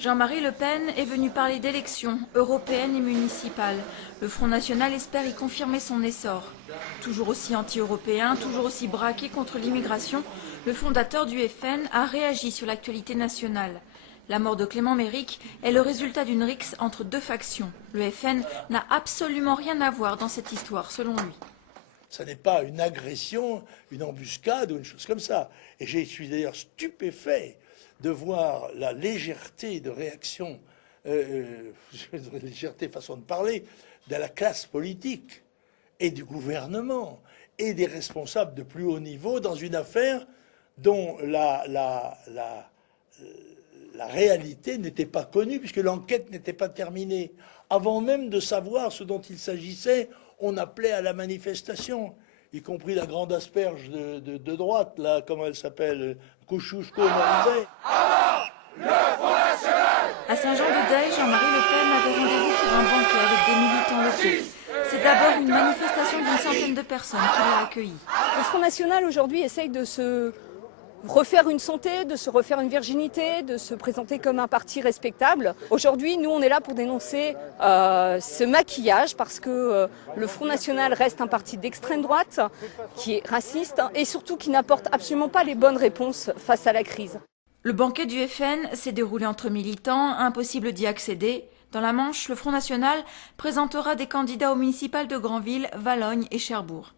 Jean-Marie Le Pen est venu parler d'élections européennes et municipales. Le Front National espère y confirmer son essor. Toujours aussi anti-européen, toujours aussi braqué contre l'immigration, le fondateur du FN a réagi sur l'actualité nationale. La mort de Clément Méric est le résultat d'une rixe entre deux factions. Le FN n'a absolument rien à voir dans cette histoire, selon lui. Ce n'est pas une agression, une embuscade ou une chose comme ça. Et je suis d'ailleurs stupéfait de voir la légèreté de réaction, légèreté façon de parler, de la classe politique et du gouvernement et des responsables de plus haut niveau dans une affaire dont la réalité n'était pas connue puisque l'enquête n'était pas terminée. Avant même de savoir ce dont il s'agissait, on appelait à la manifestation, y compris la grande asperge de droite, là, comment elle s'appelle, Kosciusko-Morizet. À Saint-Jean-de-Deuil, Jean-Marie Le Pen avait rendez-vous pour un banquet avec des militants locaux. C'est d'abord une manifestation d'une centaine de personnes qui l'a accueilli. Le Front National aujourd'hui essaye de se refaire une santé, de se refaire une virginité, de se présenter comme un parti respectable. Aujourd'hui, nous, on est là pour dénoncer ce maquillage parce que le Front National reste un parti d'extrême droite, qui est raciste et surtout qui n'apporte absolument pas les bonnes réponses face à la crise. Le banquet du FN s'est déroulé entre militants, impossible d'y accéder. Dans la Manche, le Front National présentera des candidats aux municipales de Granville, Valognes et Cherbourg.